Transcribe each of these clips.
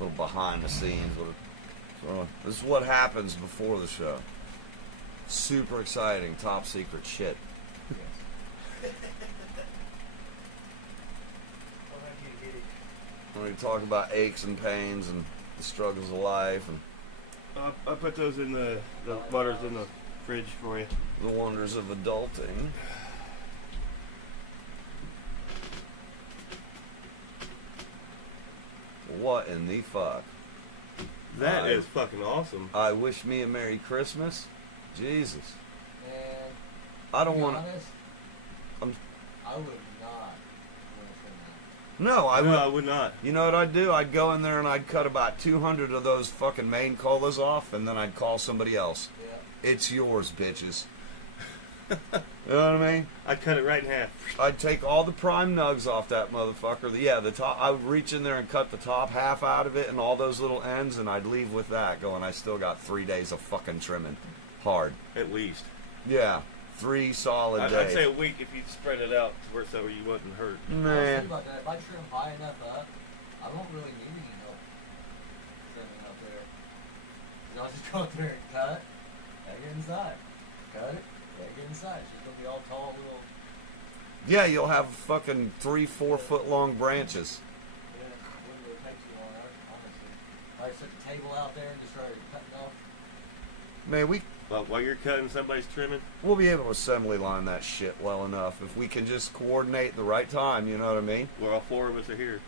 little behind the scenes. So this is what happens before the show. Super exciting, top secret shit. When we talk about aches and pains and the struggles of life and I put those in the butters in the fridge for you. the wonders of adulting. What in the fuck? That is fucking awesome. I wish me a Merry Christmas. Jesus. And I don't to be want honest, I'm- I would not want to trim that. No, I No, would. I would not. You know what I'd do? I'd go in there and I'd cut about 200 of those fucking main colas off, and then I'd call somebody else. Yeah. It's yours, bitches. You know what I mean? I'd cut it right in half. I'd take all the prime nugs off that motherfucker. Yeah, the top. I would reach in there and cut the top half out of it and all those little ends, and I'd leave with that going, I still got 3 days of fucking trimming. Hard. At least. Yeah. 3 solid I'd days. say a week if you spread it out to where so you wouldn't hurt. I was Man. thinking about that. If I trim high enough up, I won't really need any help trimming up there. 'Cause I'll just go up there and cut, and get inside. Cut it, and get inside. It's just going to be all tall little... Yeah, you'll have fucking 3-4 foot long branches. Yeah, it wouldn't really take too long, honestly. If I set the table out there and just started cutting off. Man, Well, while you're cutting, somebody's trimming. we'll be able to assembly line that shit well enough if we can just coordinate the right time, you know what I mean? Where all 4 of us are here.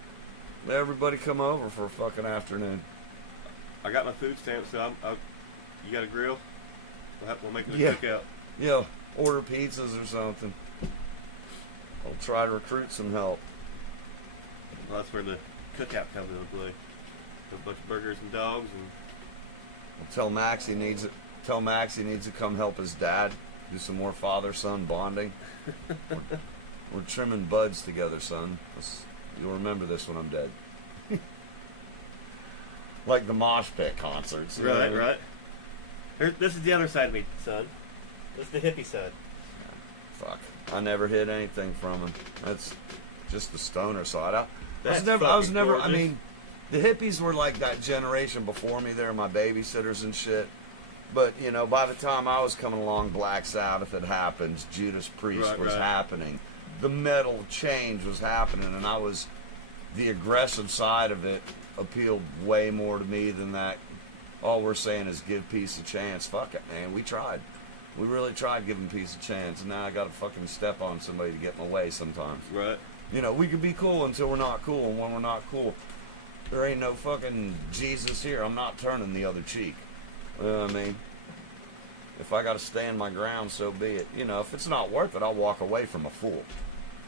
Let everybody come over for a fucking afternoon. I got my food stamps, so you got a grill? We'll make it a Yeah. cookout. You know, order pizzas or something. I'll try to recruit some help. Well, that's where the cookout comes into play. A bunch of burgers and dogs and I'll tell Max he needs it. Tell Max he needs to come help his dad do some more father-son bonding. We're trimming buds together, son. You'll remember this when I'm dead. Like the mosh pit concerts. you know what I mean? right. This is the other side of me, son. This is the hippie side. Fuck. I never hid anything from him. That's just the stoner side. I was That's never, fucking I mean, the hippies were like that generation before me. They were my babysitters and shit. But, you know, by the time I was coming along, Black Sabbath had happened. Judas Priest was happening. The metal change was happening. And the aggressive side of it appealed way more to me than that. All we're saying is give peace a chance. Fuck it, man. We tried. We really tried giving peace a chance. And now I got to fucking step on somebody to get in my way sometimes. Right. You know, we can be cool until we're not cool. And when we're not cool, there ain't no fucking Jesus here. I'm not turning the other cheek. You know what I mean? If I got to stand my ground, so be it. You know, if it's not worth it, I'll walk away from a fool.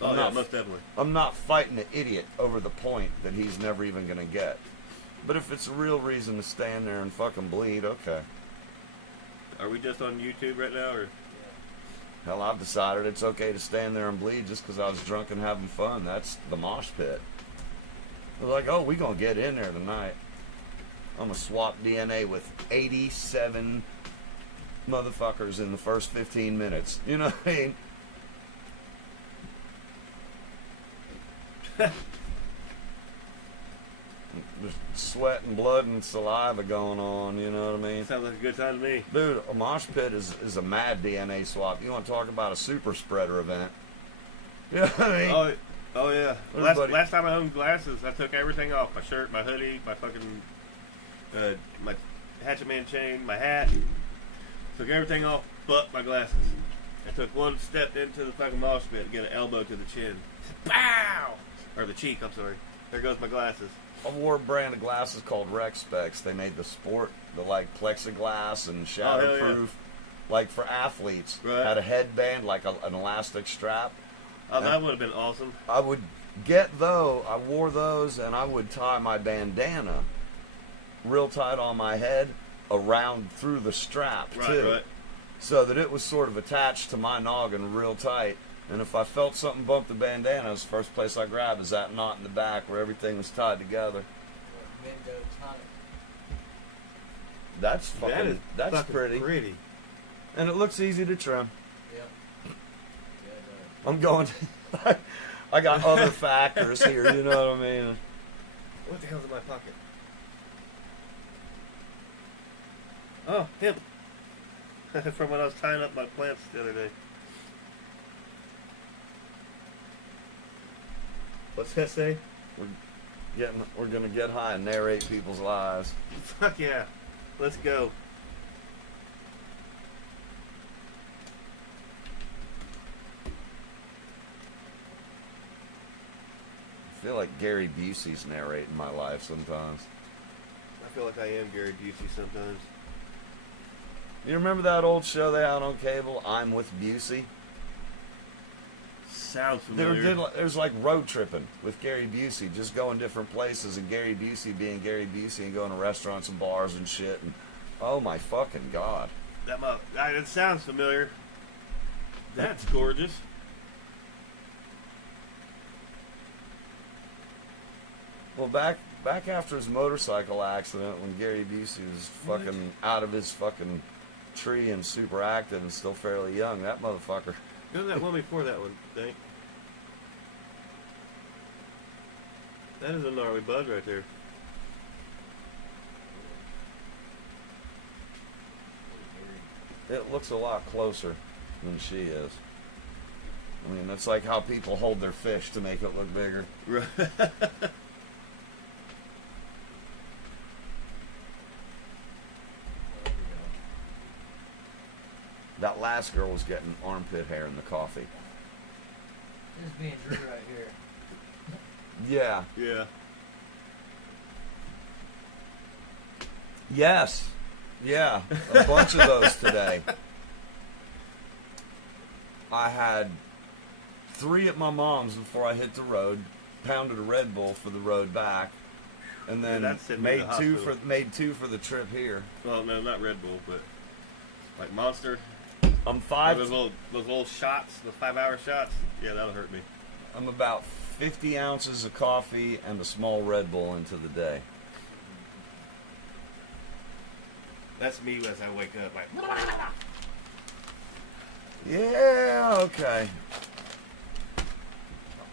Oh, yeah, most definitely. I'm not fighting an idiot over the point that he's never even going to get. But if it's a real reason to stand there and fucking bleed, okay. Are we just on YouTube right now, or? Hell, I've decided it's okay to stand there and bleed just because I was drunk and having fun. That's the mosh pit. They're like, oh, we going to get in there tonight. I'm going to swap DNA with 87 motherfuckers in the first 15 minutes. You know what I mean? There's sweat and blood and saliva going on, you know what I mean? Sounds like a good time to me. Dude, a mosh pit is a mad DNA swap. You want to talk about a super spreader event? You know what I mean? Oh yeah. Last time I owned glasses, I took everything off. My shirt, my hoodie, my fucking, my Hatchet Man chain, my hat. Took everything off but my glasses. I took one step into the fucking mosh pit to get an elbow to the chin. Pow! Or the cheek, I'm sorry. There goes my glasses. I wore a brand of glasses called Rec Specs. They made the sport, the like plexiglass and shatterproof, like for athletes. Right. Had a headband, like an elastic strap. Oh, that would have been awesome. I would I wore those and I would tie my bandana real tight on my head around through the strap too. Right. So that it was sort of attached to my noggin real tight. And if I felt something bump the bandana, the first place I grabbed is that knot in the back where everything was tied together. Mendo tonic. That's fucking, that's fucking pretty. And it looks easy to trim. Yep. I'm going, I got other factors here, you know what I mean? What the hell's in my pocket? Oh, him. From when I was tying up my plants the other day. What's that say? We're gonna get high and narrate people's lives. Fuck yeah. Let's go. I feel like Gary Busey's narrating my life sometimes. I feel like I am Gary Busey sometimes. You remember that old show they had on cable, I'm with Busey? Sounds familiar. It was like road tripping with Gary Busey, just going different places, and Gary Busey being Gary Busey and going to restaurants and bars and shit. And oh my fucking god, It sounds familiar. That's gorgeous. well back after his motorcycle accident when Gary Busey was fucking out of his fucking tree and super active and still fairly young, that motherfucker. Go to that one before that one, Dank. That is a gnarly Budz right there. It looks a lot closer than she is. I mean, that's like how people hold their fish to make it look bigger. Right. That last girl was getting armpit hair in the coffee. This is me and Drew right here. Yeah. Yeah. Yes. Yeah. A bunch of those today. I had 3 at my mom's before I hit the road. Pounded a Red Bull for the road back, and then made two for the trip here. Well, no, not Red Bull, but like Monster. I'm 5. Those little shots, the 5-hour shots. Yeah, that'll hurt me. I'm about 50 ounces of coffee and a small Red Bull into the day. That's me as I wake up. Like, Yeah, okay.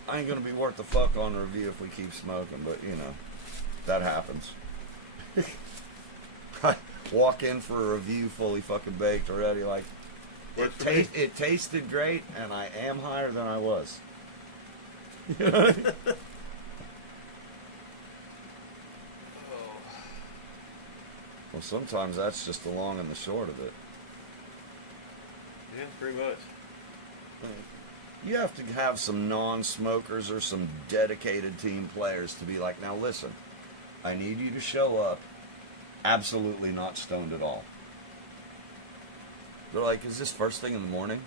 I ain't gonna be worth the fuck on review if we keep smoking, but you know, that happens. I walk in for a review fully fucking baked already, like it tasted great, and I am higher than I was. You know what I mean? Well, sometimes that's just the long and the short of it. Yeah, pretty much. You have to have some non-smokers or some dedicated team players to be like, now listen, I need you to show up absolutely not stoned at all. They're like, is this first thing in the morning?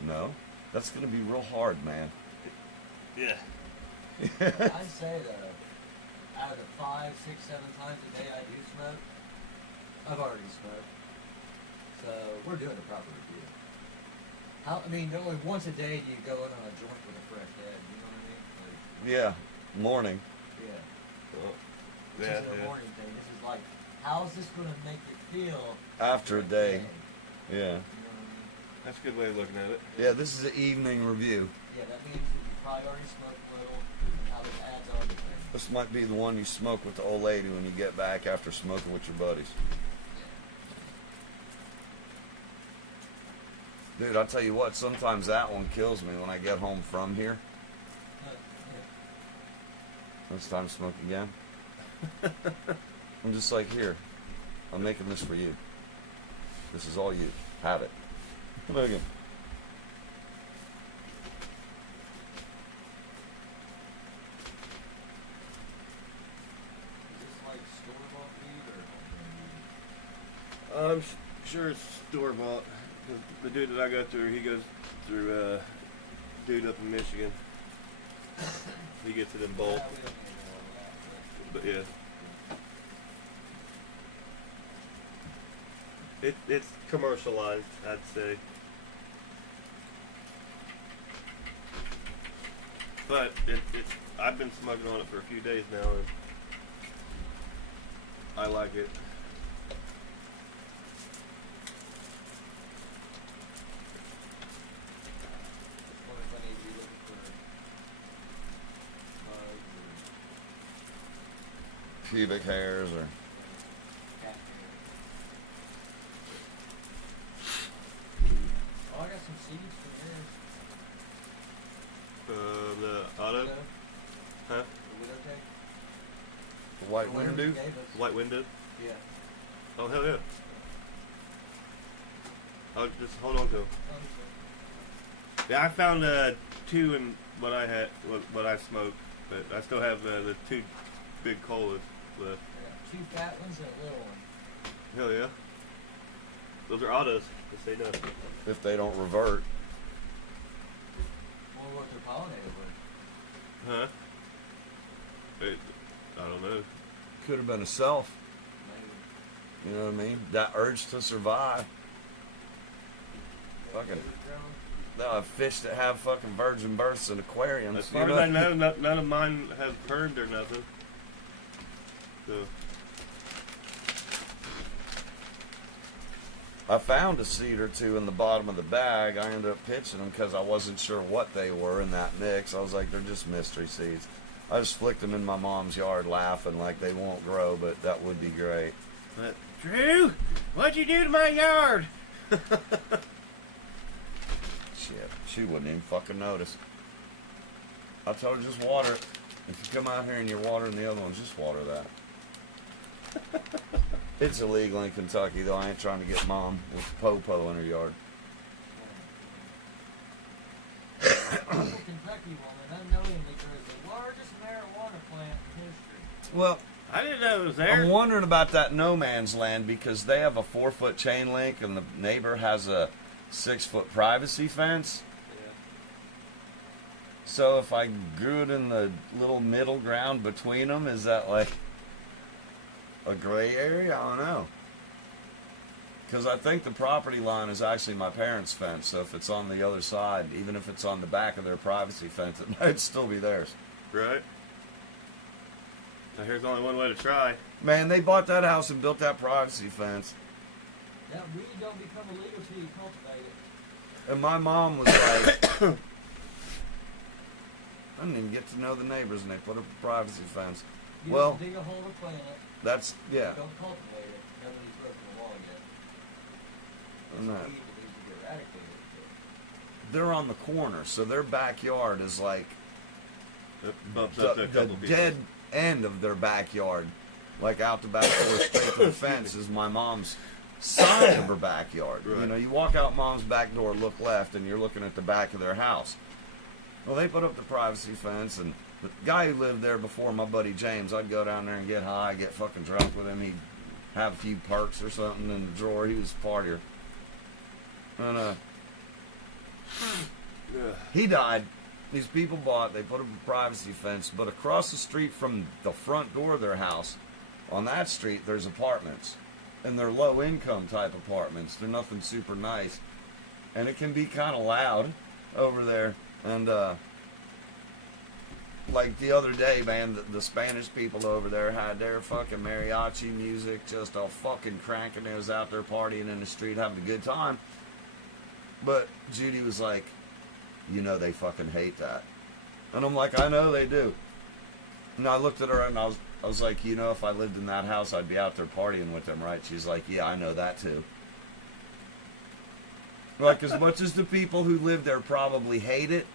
No. That's going to be real hard, man. Yeah. I'd say though, out of the 5, 6, 7 times a day I do smoke, I've already smoked. So we're doing a proper review. Only once a day do you go in on a joint with a fresh head. You know what I mean? Yeah. Morning. Yeah. Oh. This Yeah, is a yeah. morning thing. This is like, how's this going to make you feel After a day. Yeah. You know what I mean? That's a good way of looking at it. Yeah, this is an evening review. Yeah, that means that you probably already smoked a little, and how this adds on to things. This might be the one you smoke with the old lady when you get back after smoking with your buddies. Dude, I'll tell you what, sometimes that one kills me when I get home from here. It's time to smoke again. I'm just like, here, I'm making this for you. This is all you. Have it. Come on again. Is this like store-bought weed or home-grown weed? I'm sure it's store-bought. The dude that I go through, he goes through dude up in Michigan. He gets it in bulk. Yeah, we don't need to know all that, But yeah. It's commercialized, I'd say. But it's I've been smoking on it for a few days now, and I like it. Just wonder if I need to be looking for bugs or Pubic hairs or... cat hair. some seeds from yours. The auto, Widow, huh? the widow cake. The white Whatever window. you gave us. White window. Yeah. Oh hell yeah! I'll just hold on to them. Yeah, I found 2 in what I had, what I smoked, but I still have the 2 big colas left. Yeah, 2 fat ones and a little one. Hell yeah! Those are autos. Just say no. If they don't revert. Wonder what their pollinator were. Huh? I don't know. Could have been a self. Maybe. You know what I mean? That urge to survive. Fucking. They'll have fish that have fucking virgin births in aquariums. As far as I know, none of mine have permed or nothing. So. I found a seed or 2 in the bottom of the bag. I ended up pitching them because I wasn't sure what they were in that mix. I was like, they're just mystery seeds. I just flicked them in my mom's yard laughing like they won't grow, but that would be great. But, Drew, what'd you do to my yard? Shit, she wouldn't even fucking notice. I told her just water it. If you come out here and you're watering the other ones, just water that. It's illegal in Kentucky, though. I ain't trying to get mom with the po-po in her yard. Kentucky woman unknowingly grows the largest marijuana plant in history. Well, I didn't know it was there. I'm wondering about that no man's land because they have a 4-foot chain link and the neighbor has a 6-foot privacy fence. Yeah. So if I grew it in the little middle ground between them, is that like a gray area? I don't know. Because I think the property line is actually my parents' fence. So if it's on the other side, even if it's on the back of their privacy fence, it might still be theirs. Right. Now here's only one way to try. Man, they bought that house and built that privacy fence. That weed don't become illegal till you cultivate it. And my mom was like, I didn't even get to know the neighbors, and they put up a privacy fence. You Well, have to dig a hole to plant it. that's, yeah. Don't cultivate it. Nobody's broken the law yet. It's I'm weed not- that needs to be eradicated. They're on the corner, so their backyard is like It bumps up to the a couple people. dead end of their backyard. Like out the back door, straight to the fence, is my mom's side of her backyard. Right. You know, you walk out mom's back door, look left, and you're looking at the back of their house. Well, they put up the privacy fence, and the guy who lived there before, my buddy James, I'd go down there and get high, get fucking drunk with him. He'd have a few perks or something in the drawer. He was a partier. And he died. These people bought, they put up a privacy fence, but across the street from the front door of their house, on that street, there's apartments. And they're low income type apartments. They're nothing super nice. And it can be kind of loud over there. And, like the other day, man, the Spanish people over there had their fucking mariachi music just all fucking cranking. They was out there partying in the street, having a good time. But Judy was like, you know they fucking hate that. And I'm like, I know they do. And I looked at her and I was like, you know, if I lived in that house, I'd be out there partying with them, right? She's like, yeah, I know that too. Like, as much as the people who live there probably hate it,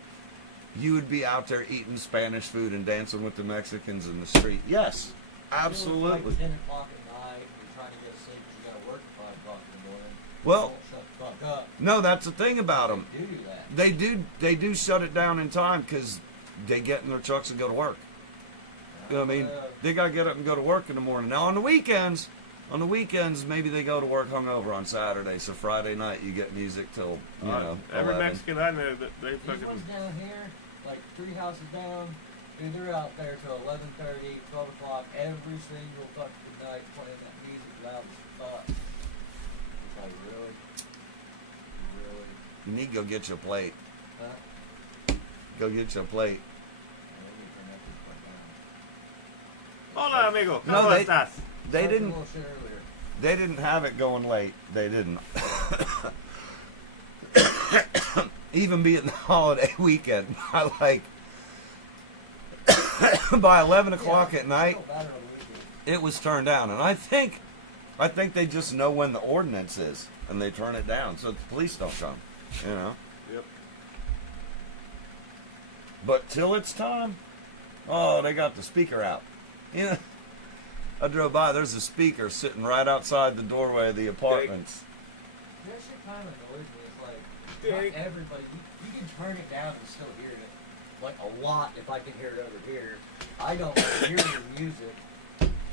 you would be out there eating Spanish food and dancing with the Mexicans in the street. Yes, absolutely. It's like 10 o'clock at night, you're trying to get to sleep because you got to work at 5 o'clock in the morning. Well, Don't shut the fuck up. no, that's the thing about them. They do that. They do shut it down in time because they get in their trucks and go to work. You know what I mean? They got to get up and go to work in the morning. Now, on the weekends, maybe they go to work hungover on Saturday. So Friday night, you get music till, you know, Every 11. Mexican I know, that they These fucking... ones down here, like 3 houses down, dude, they're out there till 11:30, 12 o'clock every single fucking night playing that music loud as fuck. It's like, really? Really? You need to go get you a plate. Huh? Go get you a plate. Yeah, let me turn that this part down. Hola, amigo. No, ¿Cómo they- estás? They Talked a didn't. little shit earlier. They didn't have it going late. They didn't. Even being the holiday weekend, by like by 11 o'clock Yeah, at night, it's still better on the weekend. it was turned down. And I think they just know when the ordinance is, and they turn it down so the police don't come. You know. Yep. But till it's time, oh, they got the speaker out. Yeah. I drove by. There's a speaker sitting right outside the doorway of the apartments. That shit kind of annoys me. It's like, not everybody, you can turn it down and still hear it. Like, a lot if I can hear it over here. I don't hear your music.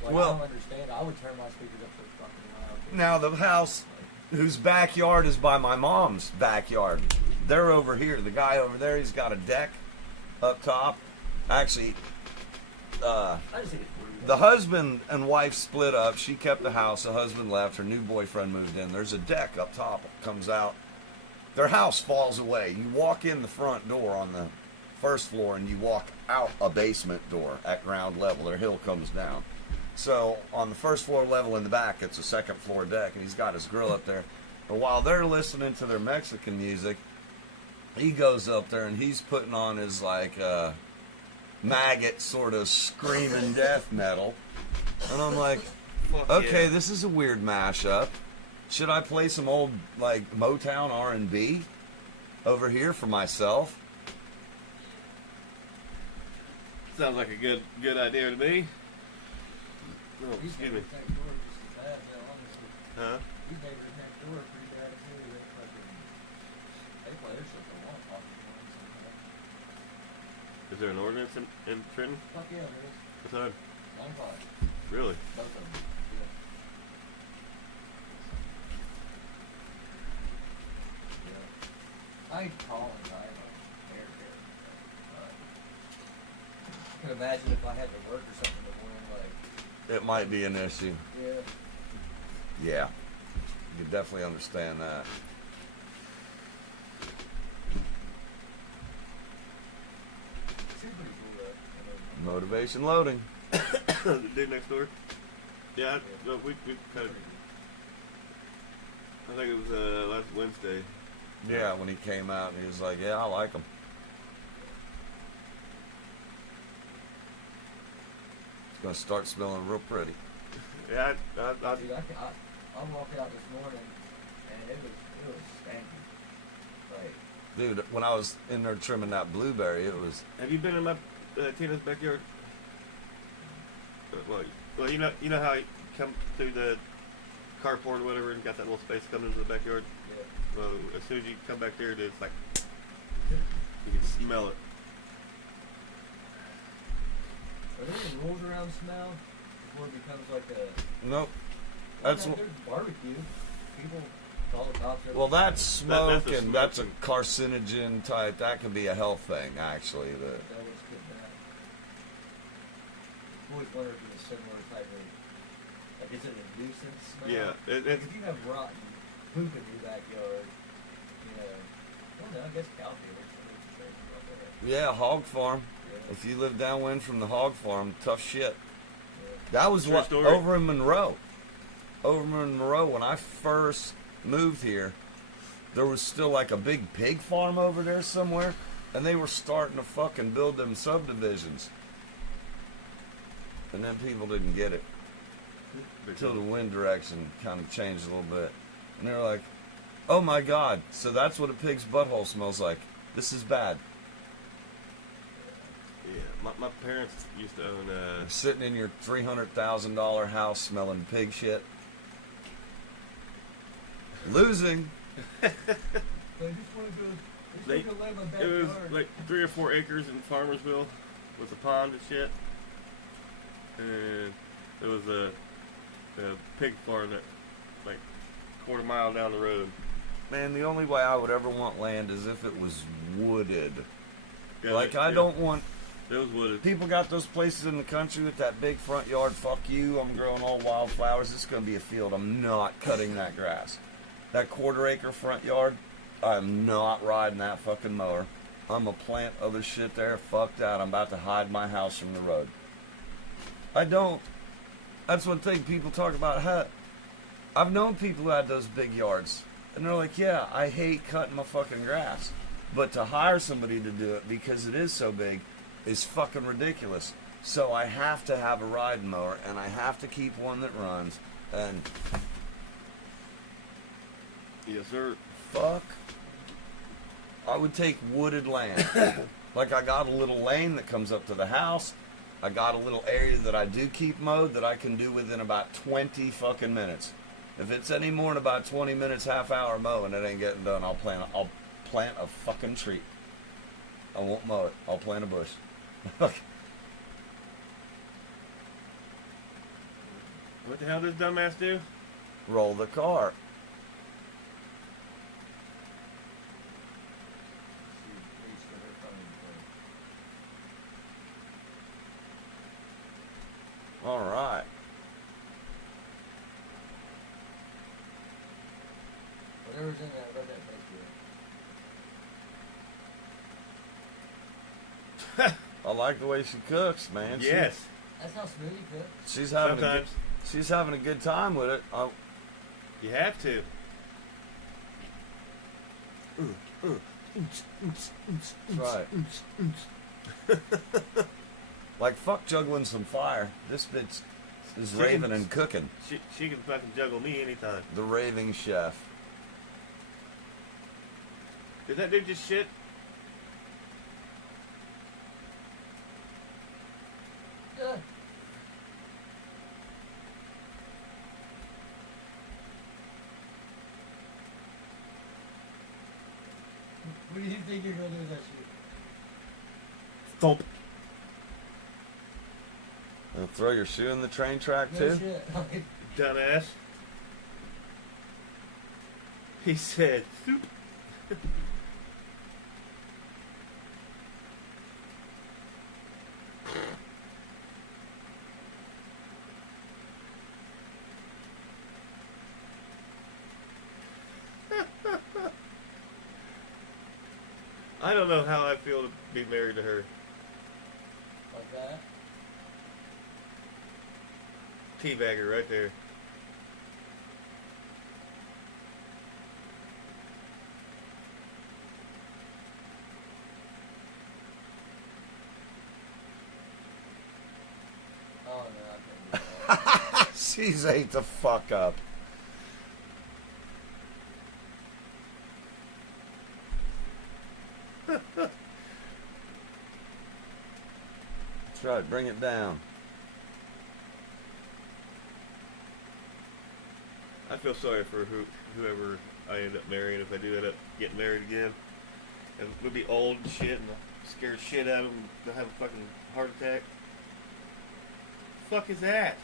Like, Well- I don't understand. I would turn my speakers up so fucking loud. Now, the house whose backyard is by my mom's backyard, they're over here. The guy over there, he's got a deck up top. Actually, I just think it's rude. the husband and wife split up. She kept the house. The husband left. Her new boyfriend moved in. There's a deck up top. It comes out. Their house falls away. You walk in the front door on the first floor and you walk out a basement door at ground level. Their hill comes down. So on the first floor level in the back, it's a second floor deck, and he's got his grill up there. But while they're listening to their Mexican music, he goes up there and he's putting on his like maggot sort of screaming death metal. And I'm like, Fuck okay, yeah. this is a weird mashup. Should I play some old like Motown R&B over here for myself? Sounds like a good idea to me. Oh, These excuse me. neighbors next door are just as bad, man, honestly. Huh? These neighbors next door are pretty bad too. They play their shit for one fucking morning sometimes. Is there an ordinance in Trenton? Fuck yeah, there is. What's that? 9-5. Really? Both of them. Yeah. Yeah. I ain't calling, I don't care. I can imagine if I had to work or something in the morning, like, It might be an issue. yeah. Yeah. You can definitely understand that. Seems pretty cool though. Motivation loading. The dude next door? Yeah, no, we kind of, I think it was last Wednesday. Yeah, when he came out and he was like, yeah, I like them. It's going to start smelling real pretty. Yeah, I Dude, I walked out this morning and it was stanky. Like, Dude, when I was in there trimming that blueberry, it was... have you been in my Tina's backyard? Well, you know how you come through the carport or whatever and got that little space coming into the backyard? yeah. Well, as soon as you come back there, it's like, you can smell it. Are there any rules around smell before it becomes like a? Nope. Well, That's... there's barbecue. People call the cops. Well, that's smoke, that's a and that's a smoking. carcinogen type. That could be a health thing, actually. That was good. I've always wondered if it's a similar type of. Like, is it a nuisance smell? Yeah, Like, if you have rotten poop in your backyard, you know, I don't know. I guess cow feeders. Yeah, hog farm. Yeah. If you live downwind from the hog farm, tough shit. Yeah. That was True what story. over in Monroe. Over in Monroe, when I first moved here, there was still like a big pig farm over there somewhere, and they were starting to fucking build them subdivisions. And then people didn't get it until the wind direction kind of changed a little bit, and they were like, "Oh my God! So that's what a pig's butthole smells like. This is bad." Yeah, my parents used to own Sitting in your $300,000 house smelling pig shit. Losing. I just want to They- go lay in my it was backyard. like 3 or 4 acres in Farmersville with a pond and shit. And there was a pig farm that like quarter mile down the road. Man, the only way I would ever want land is if it was wooded. Yeah, Like, I yeah, don't want... It was wooded. People got those places in the country with that big front yard. Fuck you, I'm growing all wildflowers. It's going to be a field. I'm not cutting that grass. That quarter-acre front yard, I'm not riding that fucking mower. I'm going to plant other shit there. Fuck that. I'm about to hide my house from the road. I don't. That's one thing people talk about. I've known people who had those big yards. And they're like, yeah, I hate cutting my fucking grass. But to hire somebody to do it because it is so big is fucking ridiculous. So I have to have a riding mower, and I have to keep one that runs. And Yes, sir. fuck I would take wooded land. Like I got a little lane that comes up to the house. I got a little area that I do keep mowed that I can do within about 20 fucking minutes. If it's any more than about 20 minutes, half hour mowing, it ain't getting done. I'll plant a fucking tree. I won't mow it. I'll plant a bush. What the hell does dumbass do? Roll the car. She reached for her phone and All right. whatever's in that redneck baked good. I like the way she cooks, man. Yes. That's how Smoothie cooks. She's having a good time with it. You have to. That's right. Like fuck juggling some fire. This bitch is raving and cooking. She can fucking juggle me anytime. The raving chef. Did that dude just shit? Yeah. What do you think you're gonna do with that shit? Thump. And throw your shoe in the train track No too? shit. Dumbass. He said, soup. I don't know how I feel to be married to her. Like that? Teabagger right there. Oh no, I can't do that. She's ate the fuck up. That's right, bring it down. I feel sorry for whoever I end up marrying if I do end up getting married again. And we'll be old and shit and I'll scare shit out of them. They'll have a fucking heart attack. The fuck is that?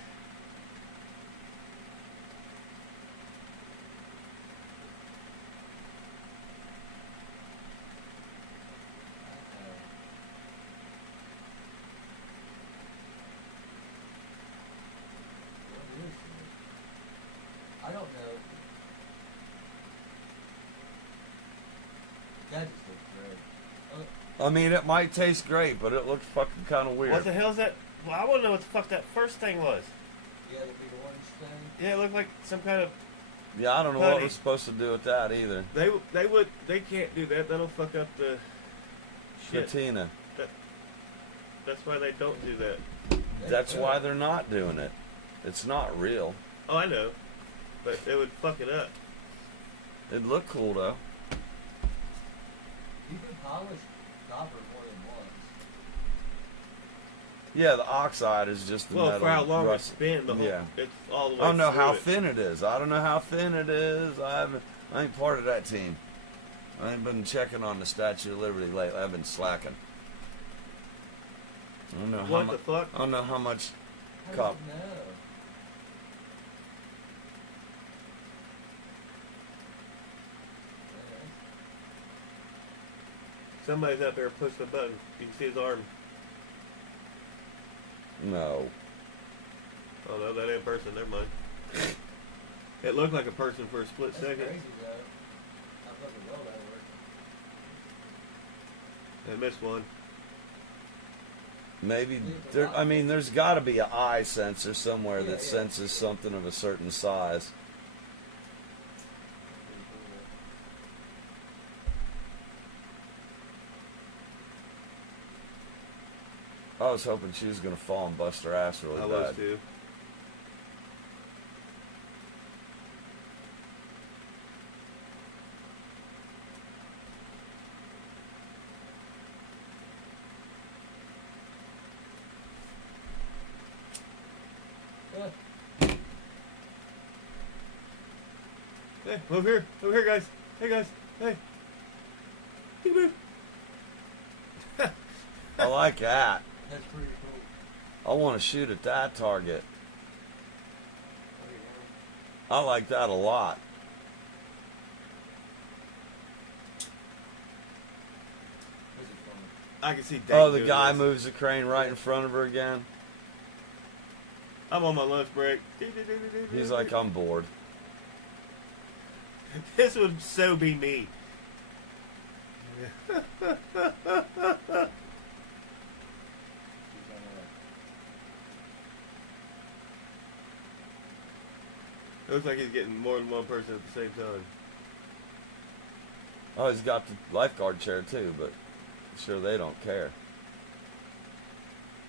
What is it? I don't know. That just looks great. I mean, it might taste great, but it looks fucking kind of weird. What the hell is that? Well, I want to know what the fuck that first thing was. Yeah, the big orange thing. Yeah, it looked like some kind of. Yeah, I don't know what Honey. we're supposed to do with that either. They can't do that. That'll fuck up the shit. Patina. That's why they don't do that. That's why they're not doing it. It's not real. Oh, I know, but it would fuck it up. It'd look cool though. You can polish copper more than once. Yeah, the oxide is just the Well, metal. for how long rust- it's been, the whole, Yeah. it's all the way. I don't know through how it. thin it is. I don't know how thin it is. I ain't part of that team. I ain't been checking on the Statue of Liberty lately. I've been slacking. I don't know how What much. the fuck? I don't know how much. How Cop. does it know? Somebody's out there pushing the button. You can see his arm. No. Oh no, that ain't a person. Never mind. It looked like a person for a split That's second. crazy though. How fucking well that worked. I missed one. Maybe there. I mean, there's got to be an eye sensor somewhere that senses something of a certain size. I was hoping she was gonna fall and bust her ass really I bad. was too. Hey, over here, guys. Hey, guys. Hey. Peekaboo. I like that. That's pretty cool. I want to shoot at that target. Okay, I like that a lot. this is fun. I can see Dave Oh, the doing guy this. moves the crane right in front of her again. I'm on my lunch break. He's like, I'm bored. This would so be me. She's on It looks like he's getting more than one person at the same time. Oh, he's got the lifeguard chair too, but I'm sure they don't care.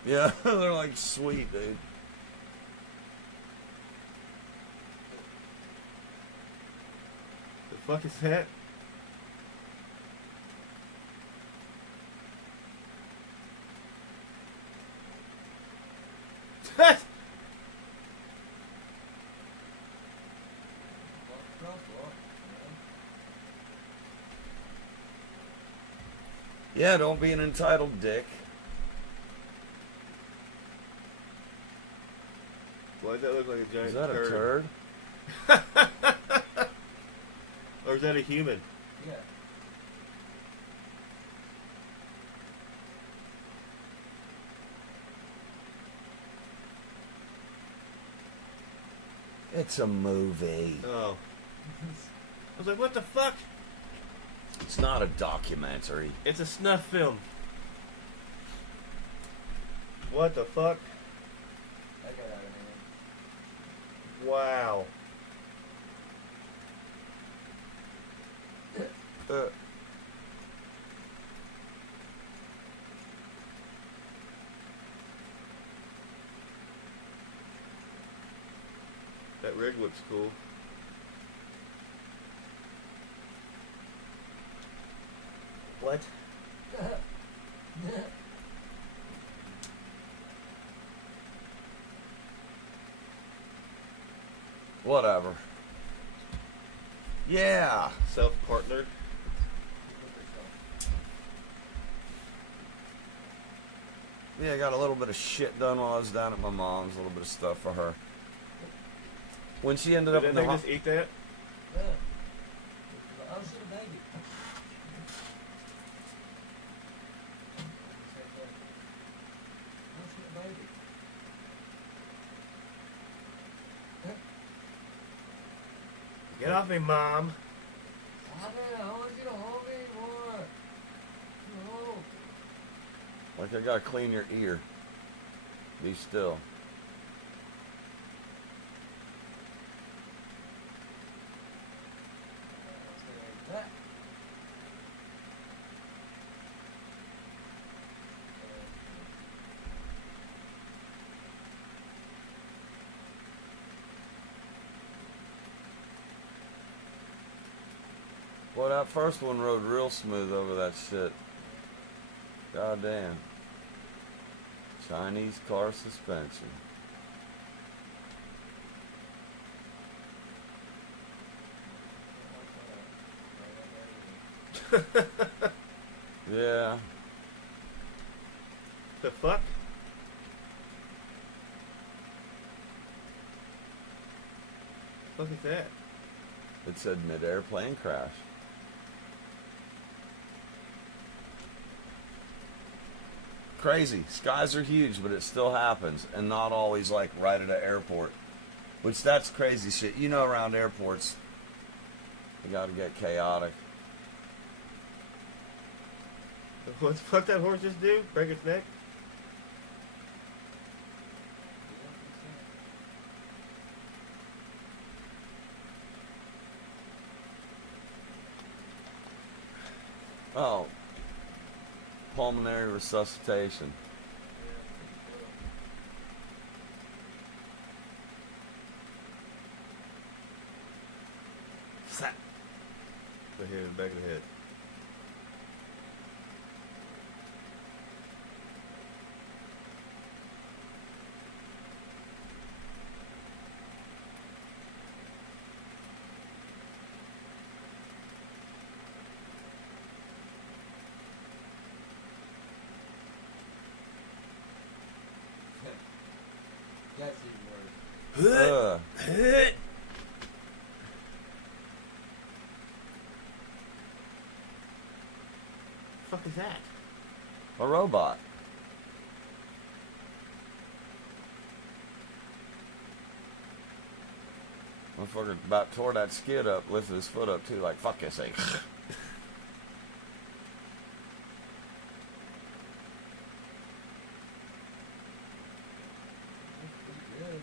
Yeah, they're like, sweet, dude. The fuck is that? Yeah, don't be an entitled dick. Why does that look like a giant Is that a turd? turd? Or is that a human? Yeah. It's a movie. Oh. I was like, what the fuck? It's not a documentary. It's a snuff film. What the fuck? That got out of hand. Wow. That rig looks cool. What? Whatever. Yeah. Self-partnered. Yeah, I got a little bit of shit done while I was down at my mom's. A little bit of stuff for her. When she ended up in Didn't the they just eat that? Yeah. Oh, shit, a baby. Oh, shit, a baby. Get off me, Mom. I want you to hold me more. No. Like, I gotta clean your ear. Be still. That. Well, that first one rode real smooth over that shit. God damn. Chinese car suspension. Yeah. The fuck? The fuck is that? It said mid-air plane crash. Crazy. Skies are huge, but it still happens. And not always like right at an airport. Which, that's crazy shit. You know, around airports, you gotta get chaotic. What the fuck that horse just do? Break its neck? Oh. Pulmonary resuscitation. Slap. The head, back of the head. That's even worse. Fuck is that? A robot. Motherfucker about tore that skid up, lifted his foot up too, like fuck this thing. That's pretty good.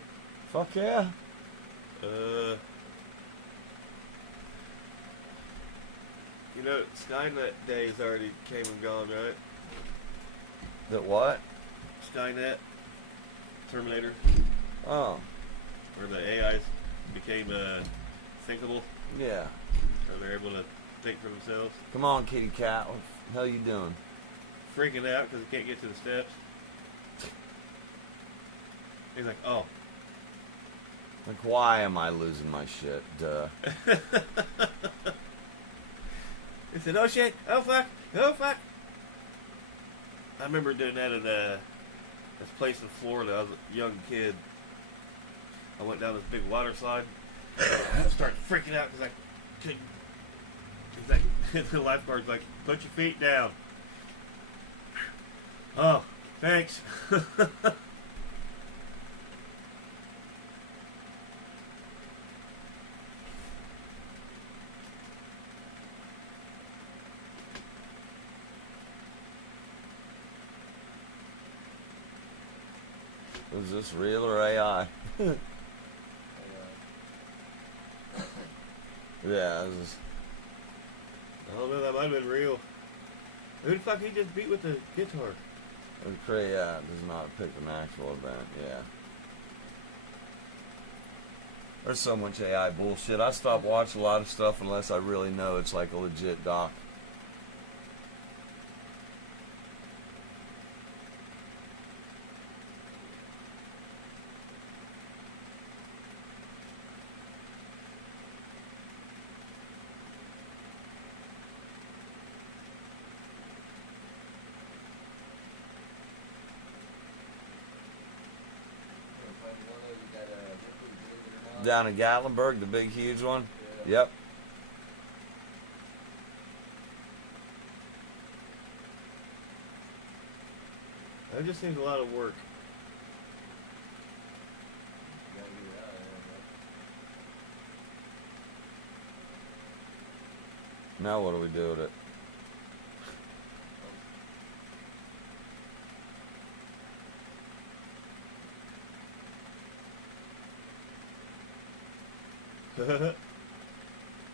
Fuck yeah. You know, Skynet days already came and gone, right? That what? Skynet, Terminator, Oh, where the AIs became thinkable, yeah. so they're able to think for themselves. Come on, kitty cat. What the hell you doing? Freaking out because they can't get to the steps. He's like, oh. Like, why am I losing my shit? Duh. He said, oh shit, oh fuck, oh fuck. I remember doing that at this place in Florida. I was a young kid. I went down this big water slide. I started freaking out because I couldn't. He's like, the lifeguard's like, put your feet down. Oh, thanks. Is this real or AI? Yeah, this is. I don't know, that might have been real. Who the fuck he just beat with the guitar? Yeah, it does not pick an actual event, yeah. There's so much AI bullshit. I stop watching a lot of stuff unless I really know it's like a legit doc. Down in Gatlinburg, the big huge one. Yeah. Yep. That just seems a lot of work. You gotta do that, Now what do we do with it?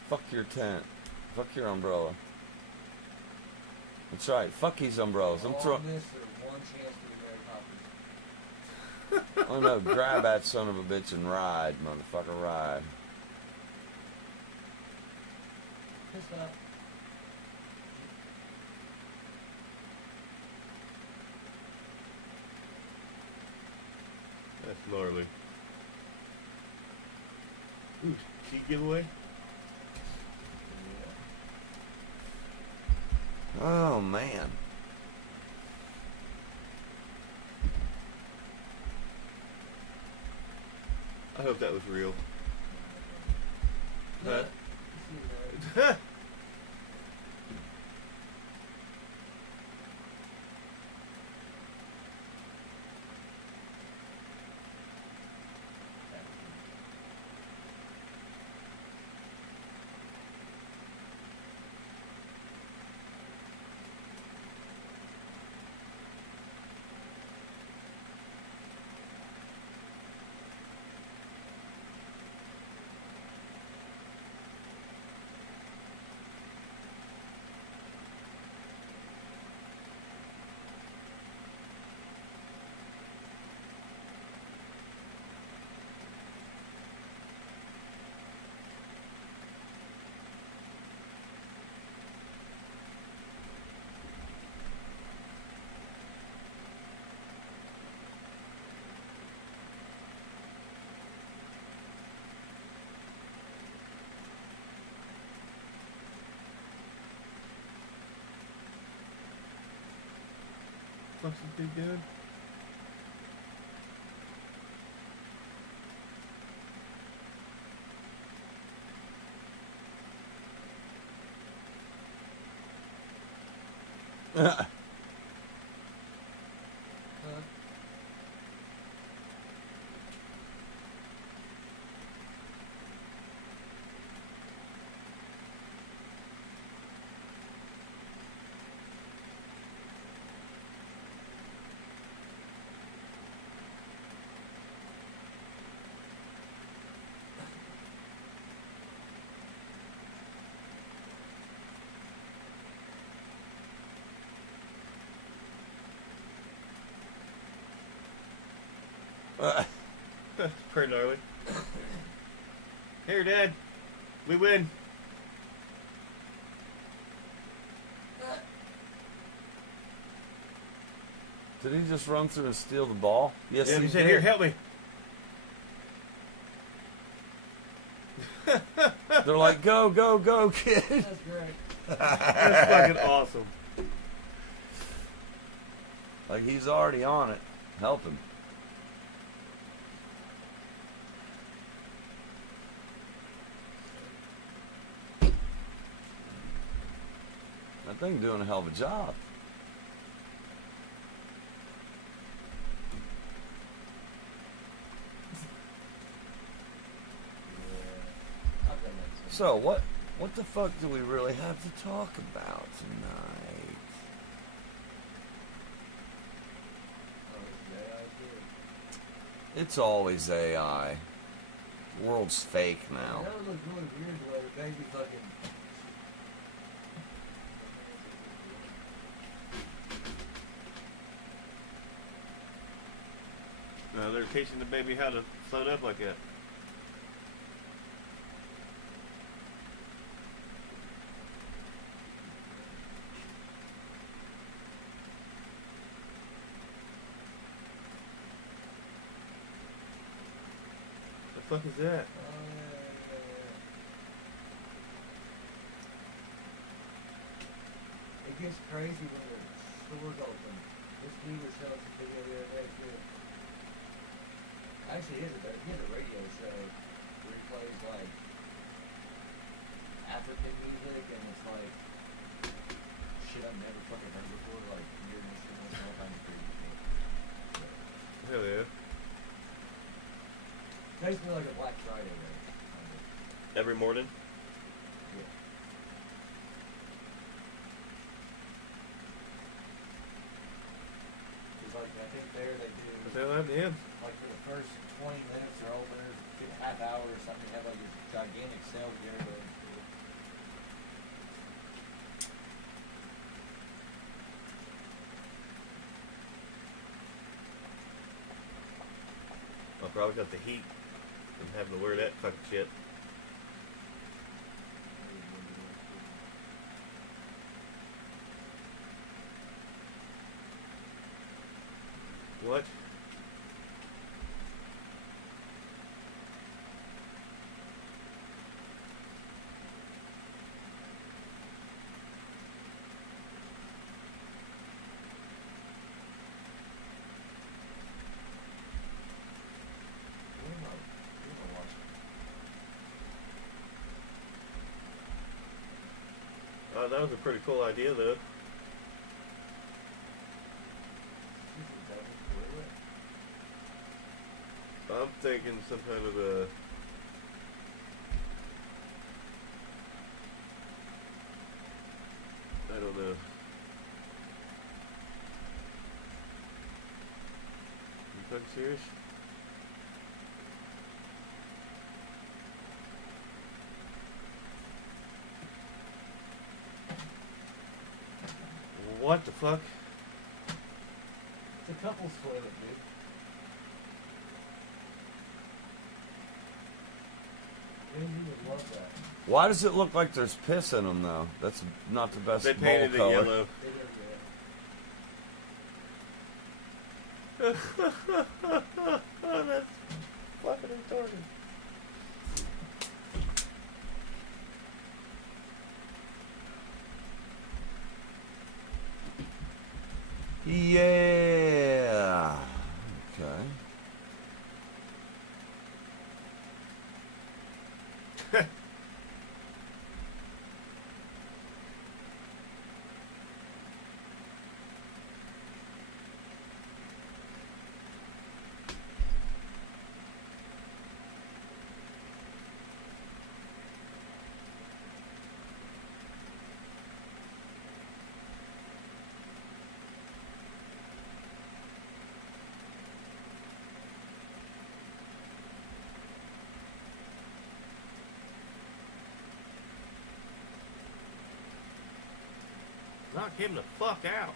Fuck your tent. Fuck your umbrella. That's right. Fuck these umbrellas. I'm throwing. All this or one chance to be Mary Poppins. Oh no! Grab that son of a bitch and ride, motherfucker, ride. Pissed off. That's gnarly. Ooh, cheat giveaway? Oh man. I hope that was real. Yeah. Huh? What's this dude doing? Huh? Pretty gnarly. Here, Dad. We win. Did he just run through and steal the ball? Yes, Yeah, he he said, did. "Here, help me." They're like, go, go, go, kid. That's great. That's fucking awesome. Like, he's already on it. Help him. That thing doing a hell of a job. Yeah. I've done that. So, what the fuck do we really have to talk about tonight? Oh, this is AI too. It's always AI. The world's fake now. That would look really weird the way the baby fucking. They're teaching the baby how to float up like that. The fuck is that? It gets crazy when the stores open. This dude was showing some video the other day too. Actually, he has a radio show where he plays like African music, and it's like shit I've never fucking heard before. Like you're listening to all kinds of crazy shit. Hell yeah. Basically like a Black Friday, right? Kind of. Every morning? Yeah. Just like I think there they do. Hell yeah. Like for the first 20 minutes or open, or half hour or something, you have like this gigantic sale with everybody. I'll probably got the heat and having to wear that fucking shit. What? That was a pretty cool idea, though. I'm thinking some kind of a... I don't know. You fucking serious? What the fuck? It's a couple's toilet, dude. Lindsay would love that. Why does it look like there's piss in them, though? That's not the best They bowl painted it color. yellow. They did, That's fucking retarded. Yeah. Okay. Knock him the fuck out.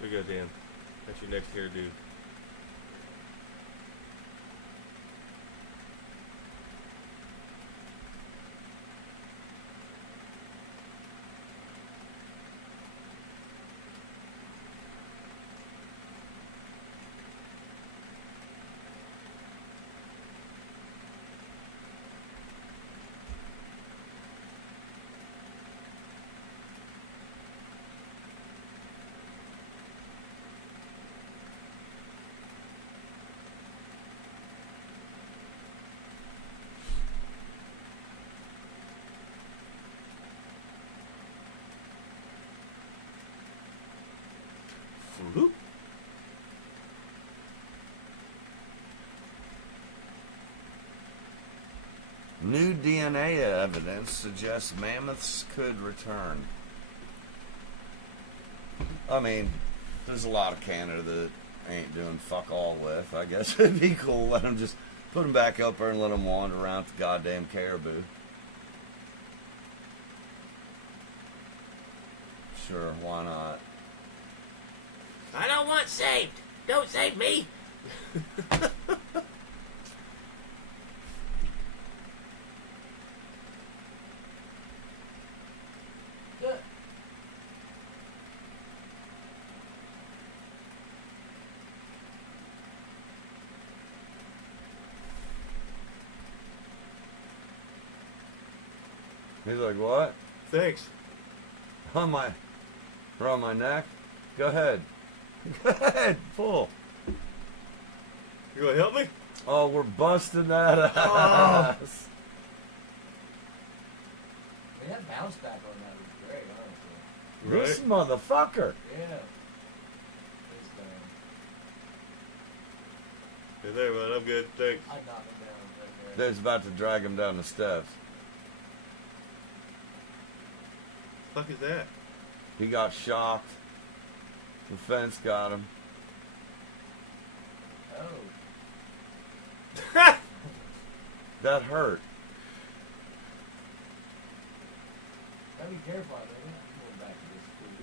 There you go, Dan. That's your next hairdo. Whoop. New DNA evidence suggests mammoths could return. I mean, there's a lot of Canada that ain't doing fuck all with. I guess it'd be cool. Let them just put them back up there and let them wander around the goddamn caribou. Sure, why not? I don't want saved. Don't save me. Good. He's like, what? Thanks. On my neck? Go ahead. Go ahead, pull. You gonna help me? Oh, we're busting that ass. Oh. That bounce back on that was great, honestly. This motherfucker. Yeah. This time. Hey there, man. I'm good. Thanks. I knocked him down right there. Dave's about to drag him down the steps. Fuck is that? He got shocked. The fence got him. Oh. That hurt. Gotta be careful out there. I'm going back to this food.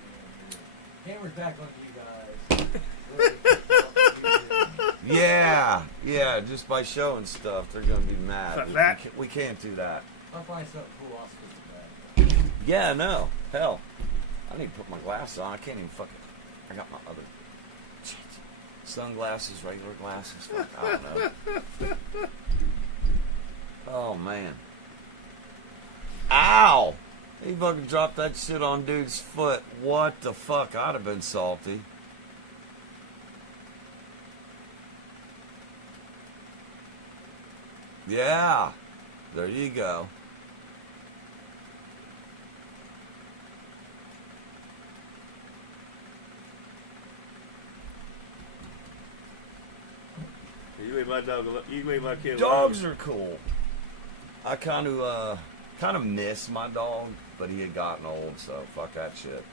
Camera's back on you guys. Yeah, just by showing stuff, they're gonna be mad. We can't do that. I'll find something cool, I'll switch it back. Yeah, no. Hell. I need to put my glasses on. I can't even fucking... I got my other... Shit. Sunglasses, regular glasses. Fuck, I don't know. Oh, man. Ow! He fucking dropped that shit on dude's foot. What the fuck? I'd have been salty. Yeah. There you go. You made my dog. You made my kid. Dogs are cool. I kind of miss my dog, but he had gotten old, so fuck that shit.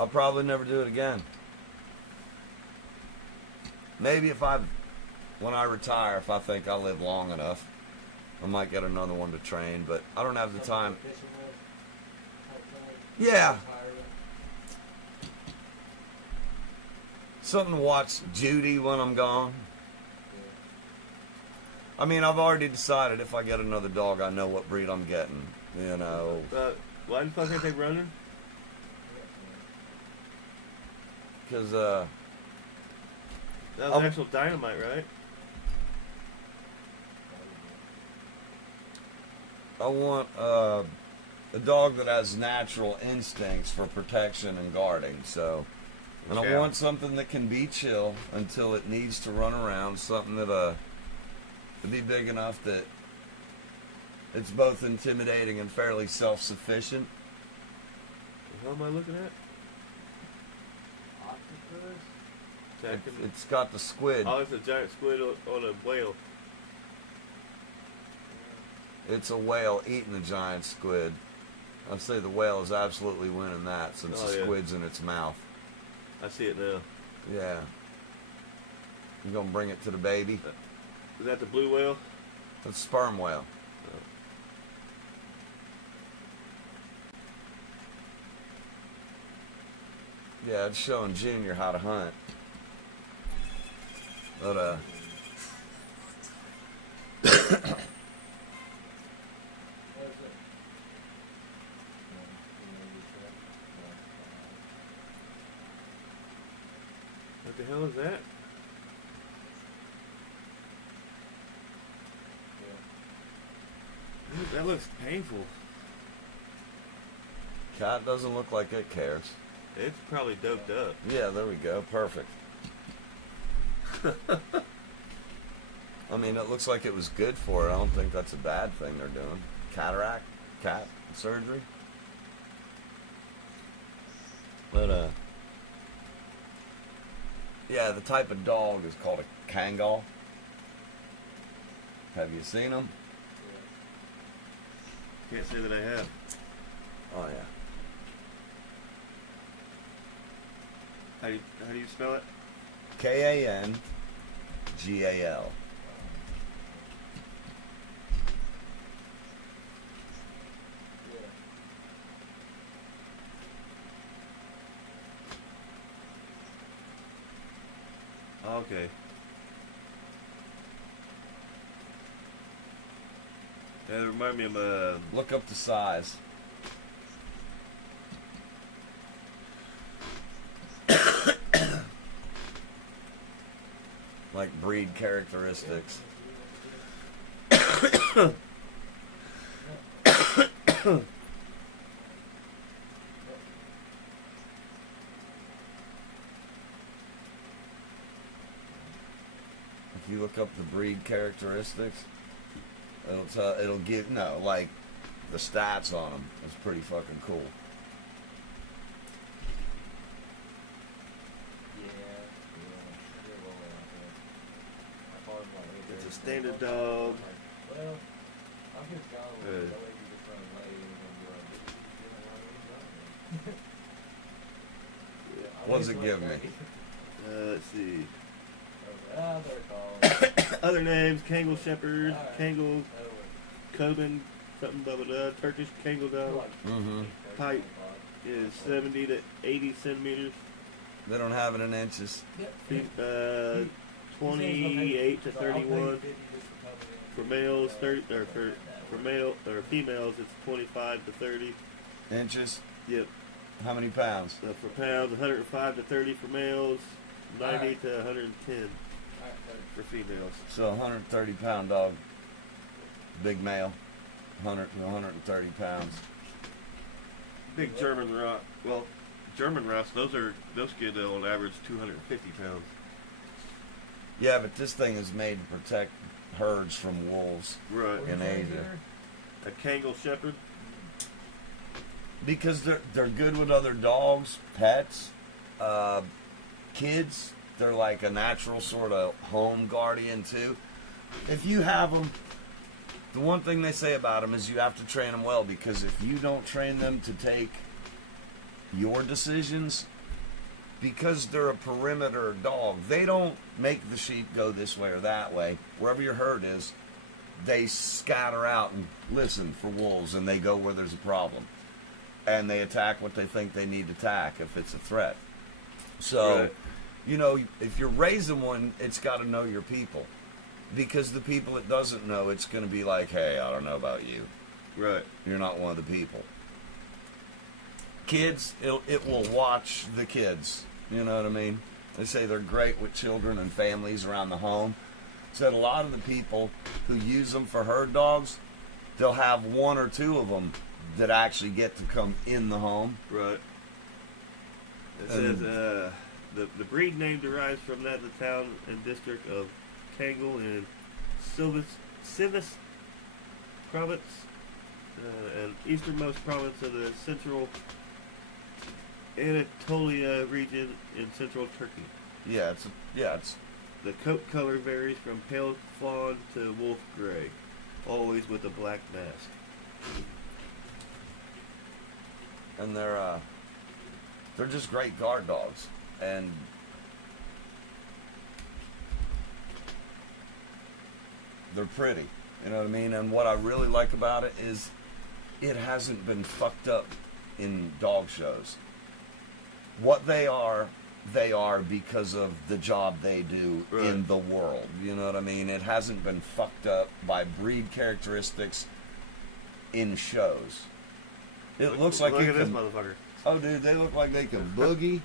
I'll probably never do it again. Maybe when I retire, if I think I live long enough, I might get another one to train, but I don't have the time. Yeah. Something to watch Judy when I'm gone. I mean, I've already decided if I get another dog, I know what breed I'm getting. You know. Why the fuck ain't they running? Because, that was actual dynamite, right? I want a dog that has natural instincts for protection and guarding. So, and I want something that can be chill until it needs to run around. Something that to be big enough that it's both intimidating and fairly self-sufficient. What am I looking at? Octopus? It's got the squid. Oh, it's a giant squid on a whale. It's a whale eating a giant squid. I'd say the whale is absolutely winning that since Oh, the yeah. squid's in its mouth. I see it now. Yeah. You gonna bring it to the baby? Is that the blue whale? That's sperm whale. Yeah, it's showing Junior how to hunt. But What is it? What the hell is that? Dude, that looks painful. cat doesn't look like it cares. It's probably doped up. Yeah, there we go. Perfect. I mean, it looks like it was good for it. I don't think that's a bad thing they're doing. Cataract? Cat surgery? But, yeah, the type of dog is called a Kangal. Have you seen them? Can't say that I have. Oh, yeah. How do you spell it? Kangal. Okay. That remind me of Look up the size. Like breed characteristics. If you look up the breed characteristics, it'll give like the stats on them. It's pretty fucking cool. it's a standard dog. Well, I'll give John a Uh, little bit. That way he just run away and then be like, What does it give me? Let's see. they're called. Other names: Kangal Shepherd, Alright. Kangal That'll work. Coben, something blah blah blah. Turkish Kangal dog. Mm-hmm. Height is 70 to 80 centimeters. They don't have it in inches. Feet, 28 to 31. For males, 30 or for male or females, it's 25 to 30. Inches? Yep. How many pounds? For pounds, 105 to 30 for males, 90 to 110 for females. So 130 pound dog. Big male. 100 to 130 pounds. Big German rock. Well, German Roughs, those get on average 250 pounds. Yeah, but this thing is made to protect herds from wolves Right. in Asia. A Kangal Shepherd. Because they're good with other dogs, pets, kids. They're like a natural sort of home guardian too. If you have them, the one thing they say about them is you have to train them well, because if you don't train them to take your decisions, because they're a perimeter dog, they don't make the sheep go this way or that way. Wherever your herd is, they scatter out and listen for wolves, and they go where there's a problem. And they attack what they think they need to attack if it's a threat. So, Right. If you're raising one, it's got to know your people. Because the people it doesn't know, it's going to be like, hey, I don't know about you. Right. You're not one of the people. Kids, it will watch the kids. You know what I mean? They say they're great with children and families around the home. Said a lot of the people who use them for herd dogs, they'll have one or two of them that actually get to come in the home. Right. It says the breed name derives from that of the town and district of Kangal in Civis province, and easternmost province of the central Anatolia region in central Turkey. Yeah, it's The coat color varies from pale fawn to wolf gray, always with a black mask. and they're just great guard dogs, and they're pretty. You know what I mean? And what I really like about it is it hasn't been fucked up in dog shows. What they are because of the job they do in the world. You know what I mean? It hasn't been fucked up by breed characteristics in shows. It looks like look you at this can, motherfucker. oh, dude, they look like they can boogie.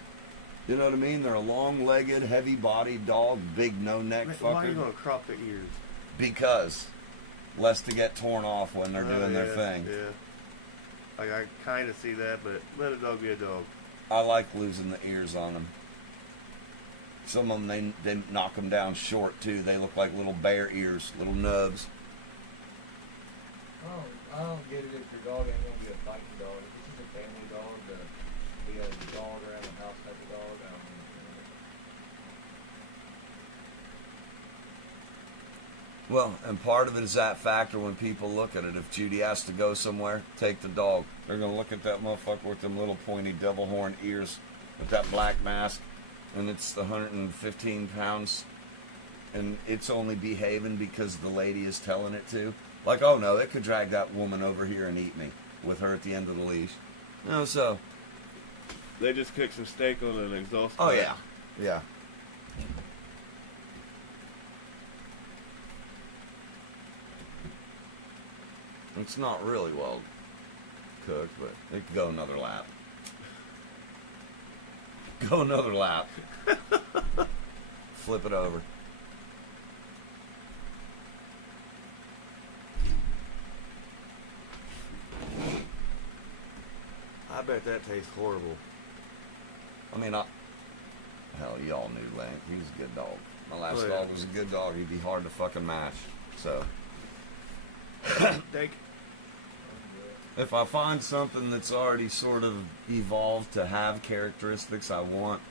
You know what I mean? They're a long-legged, heavy-bodied dog, big no-neck fucker. Why are you gonna crop the ears? Because less to get torn off when they're doing their thing. Yeah. Like I kind of see that, but let a dog be a dog. I like losing the ears on them. Some of them, they knock them down short, too. They look like little bear ears, little nubs. I don't get it if your dog ain't gonna be a fighting dog. If it's just a family dog, be a dog around the house type of dog, I don't know. Well, and part of it is that factor when people look at it. If Judy has to go somewhere, take the dog. They're going to look at that motherfucker with them little pointy double horn ears with that black mask, and it's 115 pounds, and it's only behaving because the lady is telling it to. Like, oh no, it could drag that woman over here and eat me with her at the end of the leash. You know, so. They just cooked some steak on an exhaust Oh, pipe. yeah. Yeah. It's not really well cooked, but it could go another lap. Go another lap. Flip it over. I bet that tastes horrible. I mean, hell, y'all knew Link. He was a good dog. My last Oh, yeah. dog was a good dog. He'd be hard to fucking match. So, Thank if I find something that's already sort of evolved to have characteristics I want,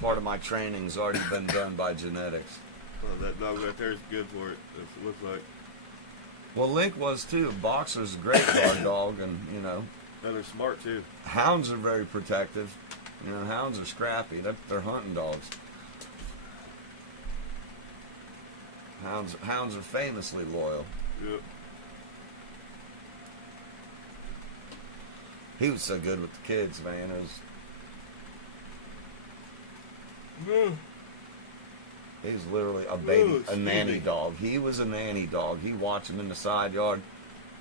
part of my training's already been done by genetics. Well, that dog right there is good for it. It looks like. Well, Link was too. Boxer's a great guard dog, and, you know, And they're smart too. hounds are very protective. You know, hounds are scrappy. They're hunting dogs. Hounds are famously loyal. Yep. He was so good with the kids, man. It was. He was literally a baby, a nanny dog. He was a nanny dog. He'd watch him in the side yard.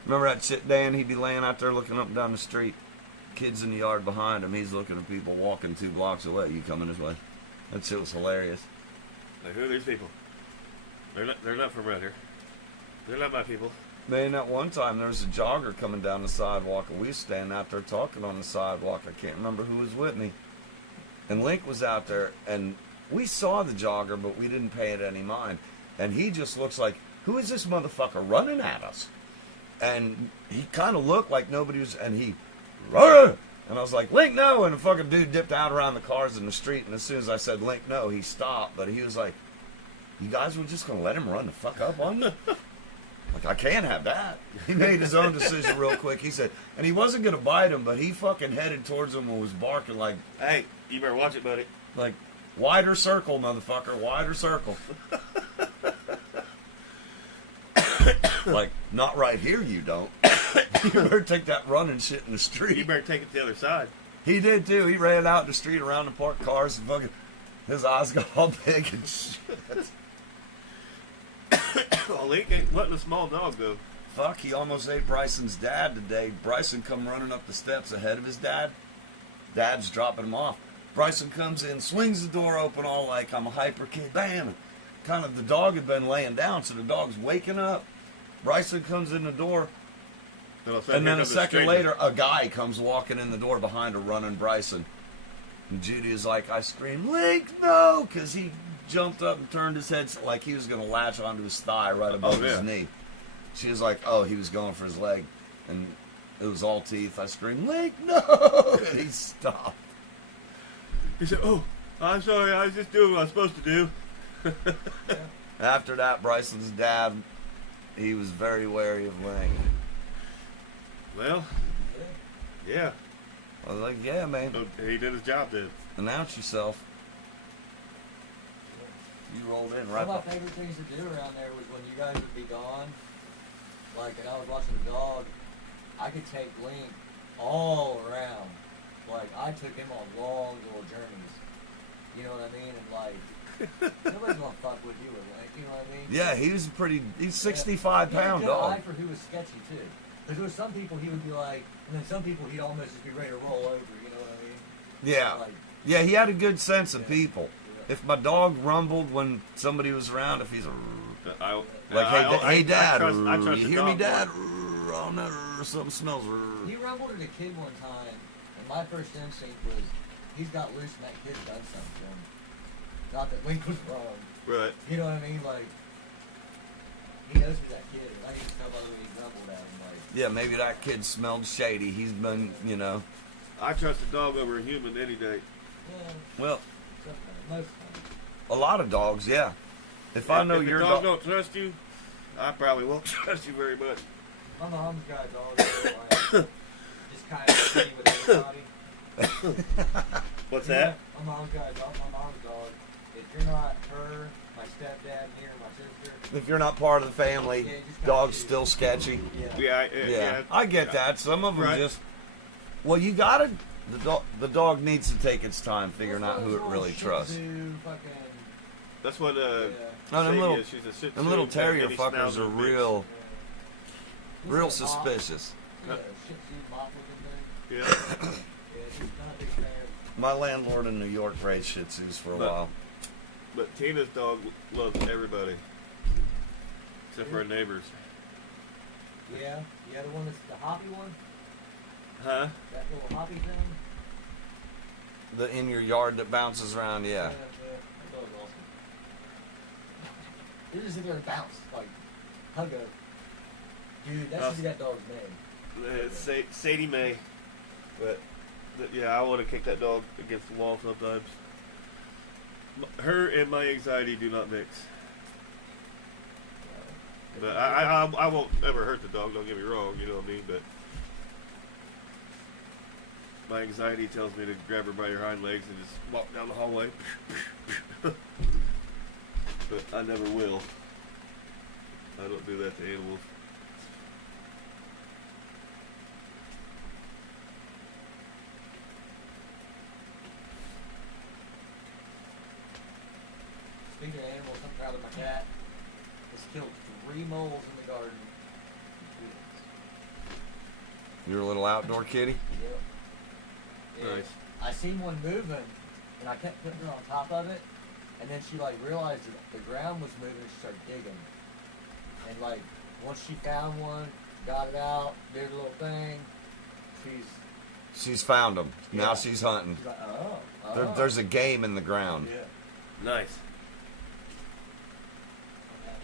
Remember that shit, Dan? He'd be laying out there looking up and down the street. Kids in the yard behind him. He's looking at people walking 2 blocks away. You coming his way? That shit was hilarious. Like, who are these people? They're not from around here. They're not my people. Man, that one time there was a jogger coming down the sidewalk, and we was standing out there talking on the sidewalk. I can't remember who was with me. And Link was out there, and we saw the jogger, but we didn't pay it any mind. And he just looks like, who is this motherfucker running at us? And he kind of looked like nobody was, and he, Rrr! And I was like, Link, no! And the fucking dude dipped out around the cars in the street, and as soon as I said, Link, no, he stopped. But he was like, you guys were just going to let him run the fuck up on me? Like, I can't have that. He made his own decision real quick. He said, and he wasn't going to bite him, but he fucking headed towards him and was barking like, Hey, you better watch it, buddy. like, wider circle, motherfucker, wider circle. Like, not right here, you don't. You better take that running shit in the You street. better take it to the other side. He did, too. He ran out in the street around the parked cars and fucking, his eyes got all big and shit. Oh, Link ain't letting a small dog go. Fuck, he almost ate Bryson's dad today. Bryson come running up the steps ahead of his dad. Dad's dropping him off. Bryson comes in, swings the door open all like I'm a hyper kid. Bam! Kind of the dog had been laying down, so the dog's waking up. Bryson comes in the door, and then a second later, a guy comes walking in the door behind her running Bryson. And Judy is like, I scream, Link, no! Because he jumped up and turned his head like he was going to latch onto his thigh right above his knee. She was like, oh, he was going for his leg. And It was all teeth. I screamed, Link, no! And he stopped. He said, "Oh, I'm sorry. I was just doing what I was supposed to do." Yeah. After that, Bryson's dad, he was very wary of Link. Well, Yeah. yeah. I was like, yeah, man, Oh, he did his job then. announce yourself. You rolled in right One of by. my favorite things to do around there was when you guys would be gone, like, and I was watching the dog, I could take Link all around. Like, I took him on long little journeys. You know what I mean? And, like, nobody's gonna fuck with you with Link, you know what I mean? Yeah, he's 65 He had a pound good dog. eye for who was sketchy, too. Because there was some people he would be like, and then some people he'd almost just be ready to roll over, you know what I mean? Yeah. Like, Yeah, he had a good sense of Yeah. people. yeah. If my dog rumbled when somebody was around, if he's I, like, hey, Dad, I you trust the hear me, dog Dad? more. Oh no, something smells. He rumbled at a kid one time, and my first instinct was, he's got loose and that kid's done something to him. Not that Link was wrong. Right. You know what I mean? Like, he knows who that kid is. I can tell by the way he rumbled at him. Like, Yeah, maybe that kid smelled shady. He's been, I trust a dog over a human any day. yeah, well, sometimes, most times. a lot of dogs, yeah. If I know if your the dog dog, don't trust you, I probably won't trust you very much. My mom's got a dog that, like, just kind of shitty with everybody. What's Yeah, that? My mom's got a dog. My mom's dog. If you're not her, my stepdad, me, or my sister, if you're not part of the family, Yeah, just kinda dog's shitty. still sketchy. yeah. Yeah, I get that. Some of them Right. just. Well, you gotta. The dog needs to take its time figuring out who it really trusts. Fucking, That's what yeah. Oh, them Sadie little, is. She's a Shih them little Tzu, terrier mini fuckers schnauzer are mix. real, This real is a mop. suspicious. Yeah, Shih Tzu mop looking thing. Yeah. Yeah, she's not a big fan. My landlord in New York raised Shih Tzus for a But- while. But Tina's dog loves everybody. Except for her neighbors. Yeah, the one that's the hoppy one. Huh? That little hoppy thing. The in your yard that bounces around, yeah. That dog's awesome. You just sit there and bounce, like hug her. Dude, that should be that dog's name. It's Sadie Mae. But, yeah, I want to kick that dog against the wall sometimes. Her and my anxiety do not mix. But I won't ever hurt the dog, don't get me wrong, you know what I mean? But my anxiety tells me to grab her by your hind legs and just walk down the hallway. But I never will. I don't do that to animals. Speaking of animals, I'm proud of my cat. Has killed 3 moles in the garden. Your little outdoor kitty. Yep. Yeah. Nice. I seen one moving, and I kept putting her on top of it, and then she like realized that the ground was moving, and she started digging. And like once she found one, got it out, did a little thing. She's found them. Now Yeah. she's hunting. She's like, oh. There's a game in the ground. Yeah. Nice.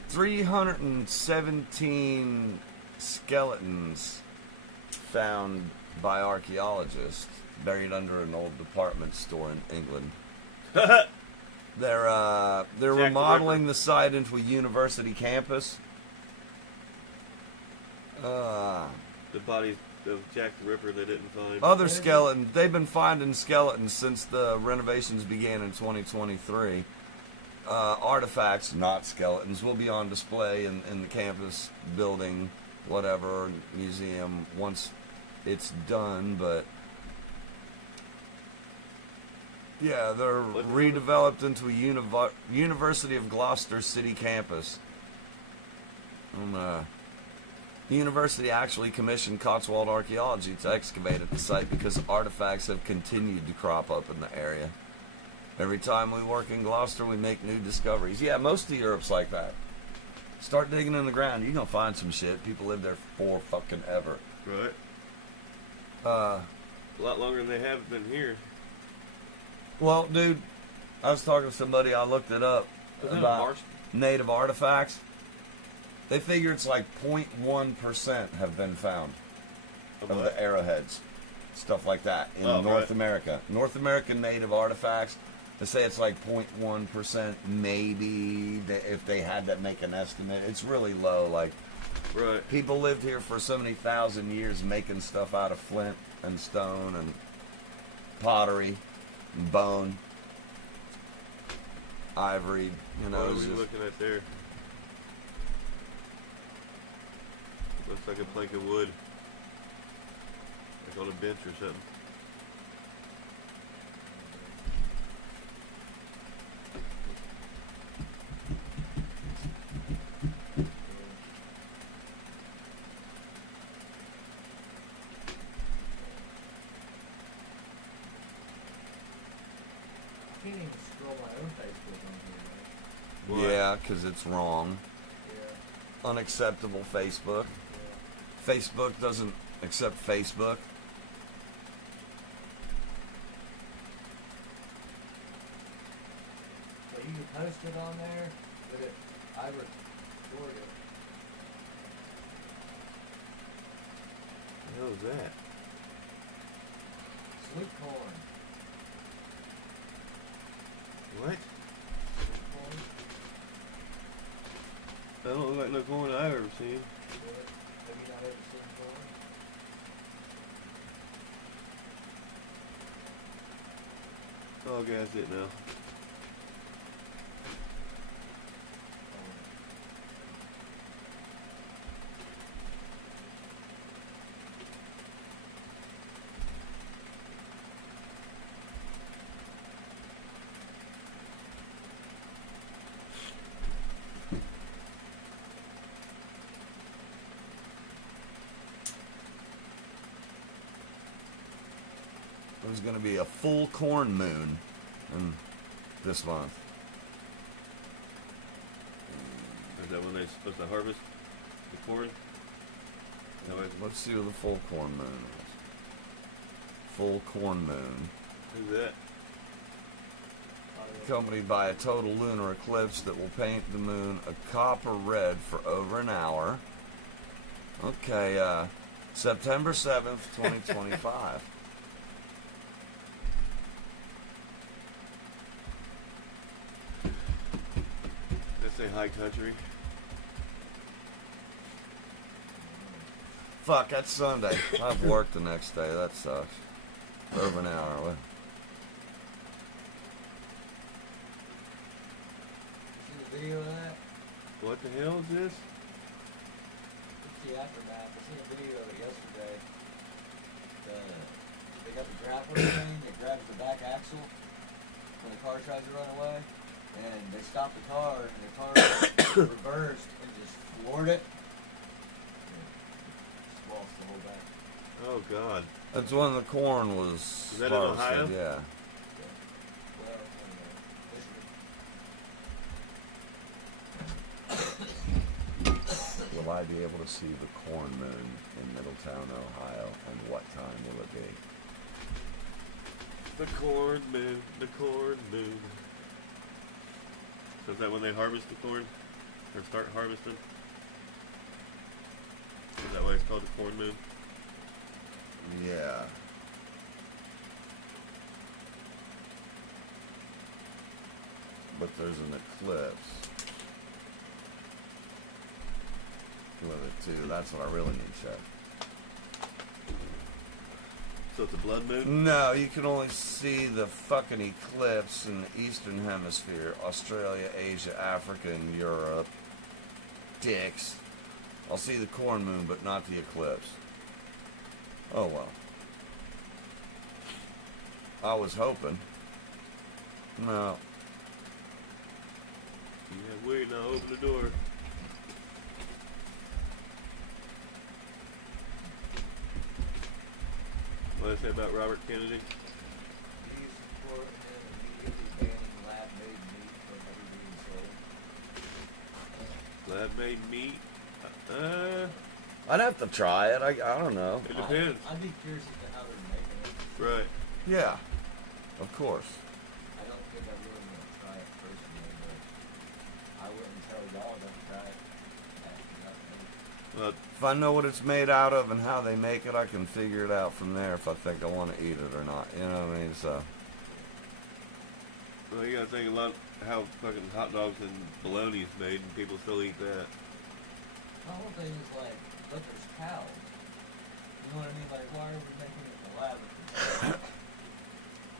317 skeletons found by archaeologists buried under an old department store in England. They're the remodeling Ripper. the site into a university campus. The bodies of Jack the Ripper they didn't find. Other skeletons. They've been finding skeletons since the renovations began in 2023. Artifacts, not skeletons, will be on display in the campus building, whatever, museum once it's done. But yeah, they're redeveloped into a University of Gloucester City campus. The university actually commissioned Cotswold Archaeology to excavate at the site because artifacts have continued to crop up in the area. Every time we work in Gloucester, we make new discoveries. Yeah, most of Europe's like that. Start digging in the ground, you're gonna find some shit. People live there for fucking ever. Right. Uh, A lot longer than they have been here. well, dude, I was talking to somebody. I looked it up Wasn't it about March? native artifacts. They figure it's like 0.1% have been found. of the arrowheads, stuff like that in North America. North American native artifacts, they say it's like 0.1% maybe if they had to make an estimate. It's really low. Like, people lived here for so many thousand years making stuff out of flint and stone and pottery and bone, ivory, you know. What are we looking at there? Looks like a plank of wood. Like on a bench or something. I can't even scroll my own Facebook on here, right? Yeah, because it's wrong. Yeah. Unacceptable Facebook. Yeah. Facebook doesn't accept Facebook. So you can post it on there, but if I record it, What the hell is that? sweet corn. What? Sweet corn? That don't look like no corn I've ever seen. Really? Have you not ever seen corn? Oh, guys, it now. There's going to be a full corn moon in this month. Is that when they're supposed to harvest the corn? No, Let's see what the full corn moon is. Full corn moon. who's that? Accompanied by a total lunar eclipse that will paint the moon a copper red for over an hour. Okay, September 7th, 2025. That's a high country. Fuck, that's Sunday. I have work the next day. That sucks. Over an hour. Well, See the video of that? What the hell is this? It's the aftermath. I seen a video of it yesterday. They got the grappling thing that grabs the back axle when the car tries to run away. And they stopped the car, and the car reversed and just floored it. Just lost the whole back. Oh, God. that's when the corn was Is that in harvested, Ohio? yeah. Well, Michigan. Will I be able to see the corn moon in Middletown, Ohio, and what time will it be? The corn moon, the corn moon. So is that when they harvest the corn? Or start harvesting? Is that why it's called the corn moon? Yeah. But there's an eclipse with it too. That's what I really need checked. So it's a blood moon? No, you can only see the fucking eclipse in the Eastern Hemisphere. Australia, Asia, Africa, and Europe. Dicks. I'll see the corn moon, but not the eclipse. Oh well. I was hoping. No. Yeah, wait, now open the door. What did I say about Robert Kennedy? These support and immediately banning lab-made meat from ever being sold. Lab-made meat? I'd have to try it. I don't know. It depends. I'd be curious as to how they're making it. Right. Yeah. Of course. I don't think I really want to try it personally, but I wouldn't tell y'all don't try it. Well, If I know what it's made out of and how they make it, I can figure it out from there if I think I want to eat it or not. You know what I mean? So. Well, you gotta think a lot how fucking hot dogs and bologna is made, and people still eat that. The whole thing is like, but there's cows. You know what I mean? Like, why are we making it in the lab?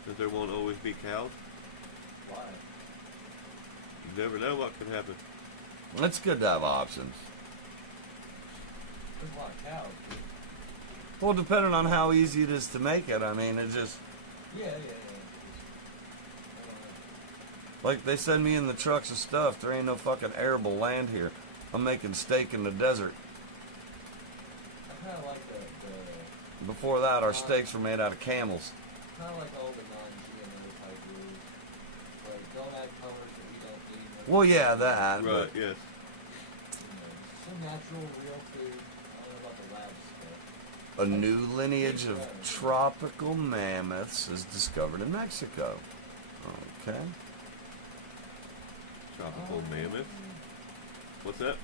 Because there won't always be cows. Why? You never know what could happen. It's good to have options. There's a lot of cows, dude. Well, depending on how easy it is to make it, I mean, it just... Yeah. Like, they send me in the trucks of stuff. There ain't no fucking arable land here. I'm making steak in the desert. I kind of like the Before that, our steaks were made out of camels. kind of like all the non-GMO type rules. Like, don't add colors that we don't need. Well, yeah, that. Right, yes. Some natural, real food. I don't know about the lab stuff. A new lineage of tropical mammoths is discovered in Mexico. Okay. Tropical mammoth. What's that?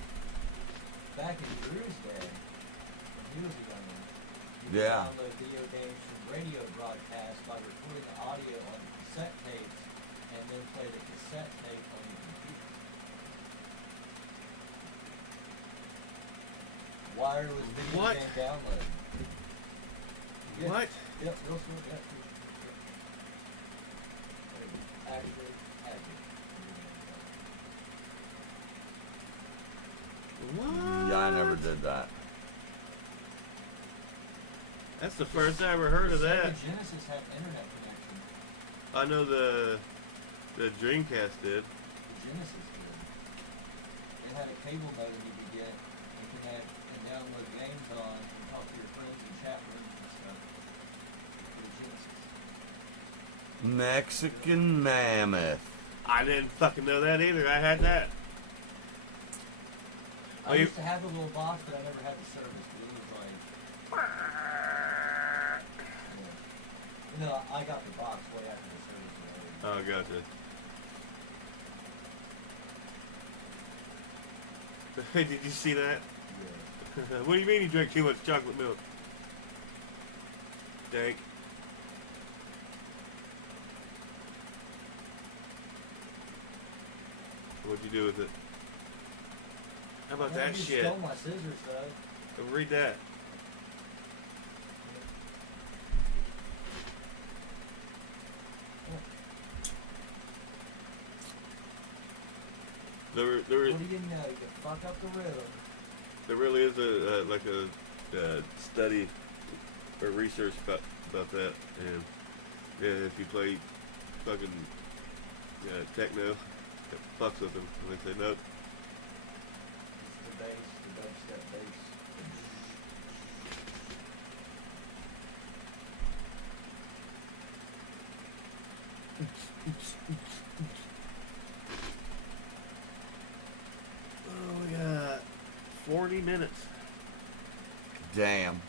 Back in Drew's day, when he was a youngin', you could Yeah. download video games from radio broadcasts by recording the audio on cassette tapes and then play the cassette tape on your computer. Wireless video What? game download. Yeah. What? Yep, real short. Yep. Actually, What? Yeah, I never did that. That's the first I ever heard of that. Sega Genesis had internet connection. I know the Dreamcast did. The Genesis did. It had a cable modem you could get and connect and download games on and talk to your friends in chat rooms and stuff. The Genesis. Mexican mammoth. I didn't fucking know that either. I had that. I used to have a little box, but I never had the service. But it was like, yeah. No, I got the box way after the service was over. Oh, gotcha. Hey, did you see that? Yeah. What do you mean you drank too much chocolate milk? Dank. What'd you do with it? How about Yeah, that you shit? stole my scissors, though. Read that. There What do you know? You fuck up the rhythm. there really is a study or research about that, and yeah, if you play fucking techno, it fucks with them. And they say nope. It's the bass, the dubstep bass. Oh, we got 40 minutes. Damn.